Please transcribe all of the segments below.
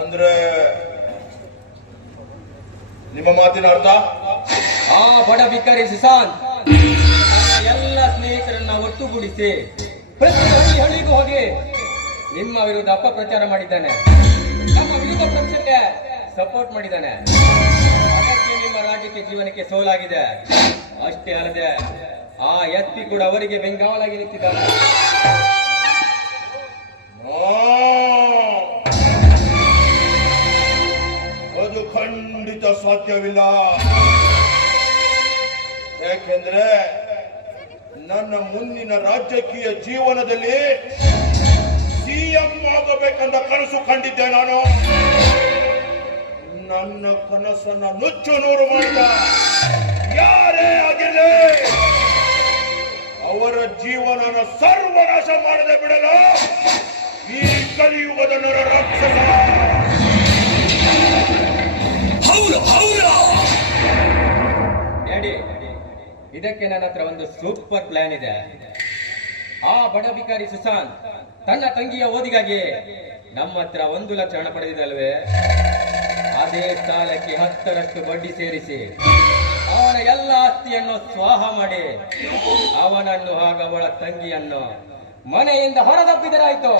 ಅಂದ್ರೆ ನಿಮ್ಮ ಮಾತಿನ ಅರ್ಥ? ಆ ಬಡ ಬಿಕಾರಿ ಸುಶಾಂತ್ ತನ್ನ ಎಲ್ಲ ಸ್ನೇಹಿತರನ್ನ ಒಟ್ಟುಗೂಡಿಸಿ ಪ್ರತಿ ಹಳ್ಳಿಗೂ ಹೋಗಿ ನಿಮ್ಮ ವಿರುದ್ಧ ಅಪಪ್ರಚಾರ ಮಾಡಿದ್ದಾನೆ. ನಮ್ಮ ವಿರುದ್ಧ ಪಕ್ಷಕ್ಕೆ ಸಪೋರ್ಟ್ ಮಾಡಿದ್ದಾನೆ. ಅದಕ್ಕೆ ನಿಮ್ಮ ರಾಜಕೀಯ ಜೀವನಕ್ಕೆ ಸೋಲಾಗಿದೆ. ಅಷ್ಟೇ ಅಲ್ಲದೆ ಆ ಎಸ್ಪಿ ಕೂಡ ಅವರಿಗೆ ಬೆಂಗಾವಲಾಗಿ ನಿಂತಿದ್ದಾನೆ. ಅದು ಖಂಡಿತ ಸಾಧ್ಯವಿಲ್ಲ. ಯಾಕೆಂದ್ರೆ ನನ್ನ ಮುಂದಿನ ರಾಜಕೀಯ ಜೀವನದಲ್ಲಿ ಸಿಎಂ ಆಗಬೇಕಂತ ಕನಸು ಕಂಡಿದ್ದೆ ನಾನು. ನನ್ನ ಕನಸನ್ನ ನುಚ್ಚು ನೂರು ಮಾಡಿದ ಯಾರೇ ಆಗಿರಲಿ ಅವರ ಜೀವನನ ಸರ್ವನಾಶ ಮಾಡದೆ ಬಿಡಲು ಈ ಕಲಿಯುಗದ ನರ ರಾಕ್ಷಸ. ಡ್ಯಾಡಿ, ಇದಕ್ಕೆ ನನ್ನ ಹತ್ರ ಒಂದು ಸೂಪರ್ ಪ್ಲಾನ್ ಇದೆ. ಆ ಬಡ ಬಿಕಾರಿ ಸುಶಾಂತ್ ತನ್ನ ತಂಗಿಯ ಓದಿಗಾಗಿ ನಮ್ಮ ಹತ್ರ 1 ಲಕ್ಷ ಹಣ ಪಡೆದಿದ್ದಲ್ವೇ, ಅದೇ ಸಾಲಕ್ಕೆ 10ರಷ್ಟು ಬಡ್ಡಿ ಸೇರಿಸಿ ಅವನ ಎಲ್ಲ ಆಸ್ತಿಯನ್ನು ಸ್ವಾಹ ಮಾಡಿ ಅವನನ್ನು ಹಾಗೂ ಅವಳ ತಂಗಿಯನ್ನು ಮನೆಯಿಂದ ಹೊರದಬ್ಬಿದರಾಯಿತು.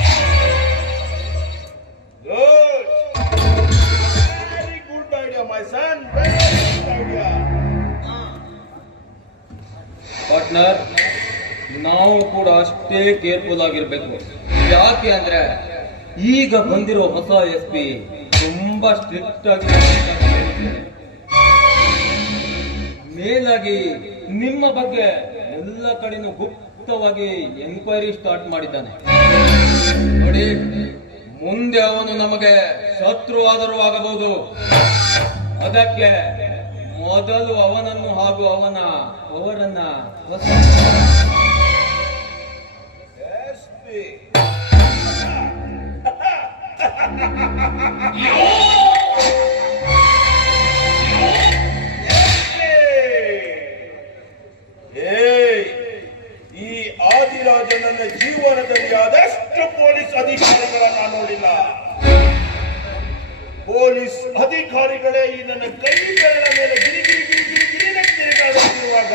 ವೆರಿ ಗುಡ್ ಐಡಿಯಾ ಮೈ ಸನ್, ವೆರಿ ಗುಡ್ ಐಡಿಯಾ. ಪಾರ್ಟ್ನರ್, ನಾವು ಕೂಡ ಅಷ್ಟೇ ಕೇರ್ಫುಲ್ ಆಗಿರ್ಬೇಕು. ಯಾಕೆ ಅಂದ್ರೆ ಈಗ ಬಂದಿರೋ ಹೊಸ SP ತುಂಬಾ ಸ್ಟ್ರಿಕ್ಟ್ ಆಗಿ, ಮೇಲಾಗಿ ನಿಮ್ಮ ಬಗ್ಗೆ ಎಲ್ಲ ಕಡೆನೂ ಗುಪ್ತವಾಗಿ ಎಂಕ್ವೈರಿ ಸ್ಟಾರ್ಟ್ ಮಾಡಿದ್ದಾನೆ. ನೋಡಿ, ಮುಂದೆ ಅವನು ನಮಗೆ ಶತ್ರು ಆದರೂ ಆಗಬಹುದು. ಅದಕ್ಕೆ ಮೊದಲು ಅವನನ್ನು ಹಾಗೂ ಅವರನ್ನ ಈ ಆದಿರಾಜನನ್ನ ಜೀವನದಲ್ಲಿ ಆದಷ್ಟು ಪೊಲೀಸ್ ಅಧಿಕಾರಿಗಳನ್ನ ನೋಡಿಲ್ಲ. ಪೊಲೀಸ್ ಅಧಿಕಾರಿಗಳೇ ಈ ನನ್ನ ಕೈ ಬೆರಳ ಮೇಲೆ ಗಿರಿಗಿರಿಗಿರಿಗಿರಿಗಿರಿಗಿರುವಾಗ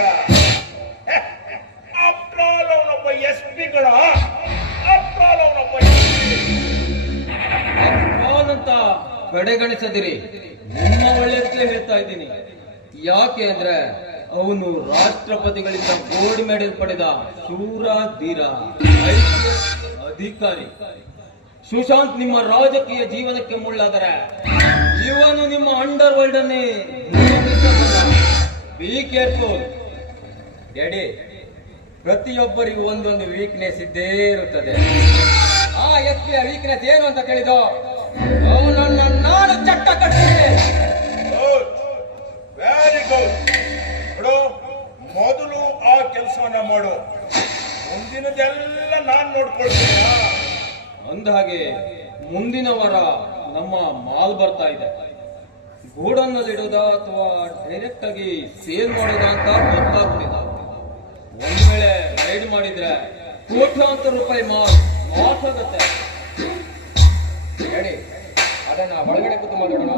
ಆಫ್ಟರ್ ಆಲ್ ಅವನೊಬ್ಬ SP ಅಂತ ಕಡೆಗಣಿಸದಿರಿ. ನಿಮ್ಮ ಒಳ್ಳೆಯದಕ್ಕೆ ಹೇಳ್ತಾ ಇದ್ದೀನಿ. ಯಾಕೆ ಅಂದ್ರೆ ಅವನು ರಾಷ್ಟ್ರಪತಿಗಳಿಂದ ಗೋಲ್ಡ್ ಮೆಡಲ್ ಪಡೆದ ಶೂರ ಧೀರ IPS ಅಧಿಕಾರಿ. ಸುಶಾಂತ್ ನಿಮ್ಮ ರಾಜಕೀಯ ಜೀವನಕ್ಕೆ ಮುಳ್ಳಾದರೆ ಇವನು ನಿಮ್ಮ ಅಂಡರ್ ವರ್ಲ್ಡ್ ಅನ್ನೇ ಬಿ ಕೇರ್ಫುಲ್. ಡ್ಯಾಡಿ, ಪ್ರತಿಯೊಬ್ಬರಿಗೂ ಒಂದೊಂದು ವೀಕ್ನೆಸ್ ಇದ್ದೇ ಇರುತ್ತದೆ. ಆ SP ವೀಕ್ನೆಸ್ ಏನು ಅಂತ ಕೇಳಿದೋ ಅವನನ್ನ ನಾನು ಚಟ್ಟ ಕಟ್ಟಿದೆ. Very good. ಮೊದಲು ಆ ಕೆಲಸನ ಮಾಡು, ಮುಂದಿನದೆಲ್ಲ ನಾನ್ ನೋಡ್ಕೊಳ್ತೀನಿ. ಅಂದಹಾಗೆ ಮುಂದಿನ ವಾರ ನಮ್ಮ ಮಾಲ್ ಬರ್ತಾ ಇದೆ. ಗೋಡನ್ನಲ್ಲಿಡೋದಾ ಅಥವಾ ಡೈರೆಕ್ಟ್ ಆಗಿ ಸೇಲ್ ಮಾಡೋದಾ ಅಂತ ಗೊತ್ತಾಗ್ತಿಲ್ಲ. ಒಂದ್ ವೇಳೆ ರೈಡ್ ಮಾಡಿದ್ರೆ ಕೋಟ್ಯಾಂತರ ರೂಪಾಯಿ ಮಾಲ್ ಲಾಸ್ ಆಗುತ್ತೆ. ಹೇಳಿ, ಅದನ್ನ ಒಳಗಡೆ ಕೂತು ಮಾತಾಡೋಣ.